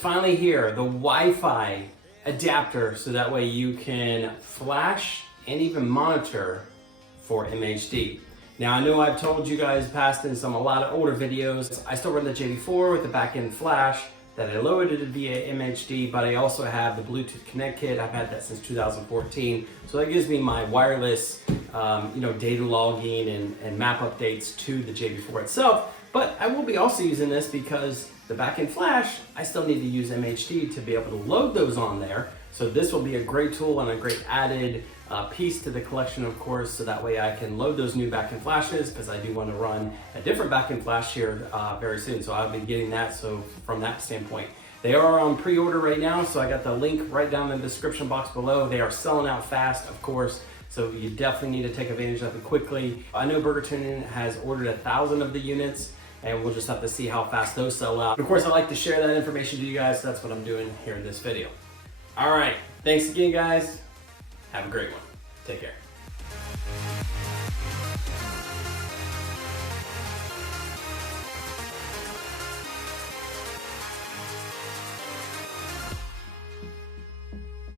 Finally here, the Wi-Fi adapter, so that way you can flash and even monitor for MHD. Now I know I've told you guys past in a lot of older videos, I still run the JV4 with the back-end flash that I loaded via MHD, but I also have the Bluetooth Connect kit. I've had that since 2014, so that gives me my wireless data logging and map updates to the JV4 itself. But I will be also using this because the back-end flash, I still need to use MHD to be able to load those on there. So this will be a great tool and a great added piece to the collection, of course, so that way I can load those new back-end flashes, because I do want to run a different back-end flash here very soon. So I'll be getting that. So from that standpoint, they are on pre-order right now. So I got the link right down in the description box below. They are selling out fast, of course. So you definitely need to take advantage of it quickly. I know Burger Tuning has ordered 1,000 of the units, and we'll just have to see how fast those sell out. Of course, I like to share that information to you guys, so that's what I'm doing here in this video. All right, thanks again, guys. Have a great one. Take care.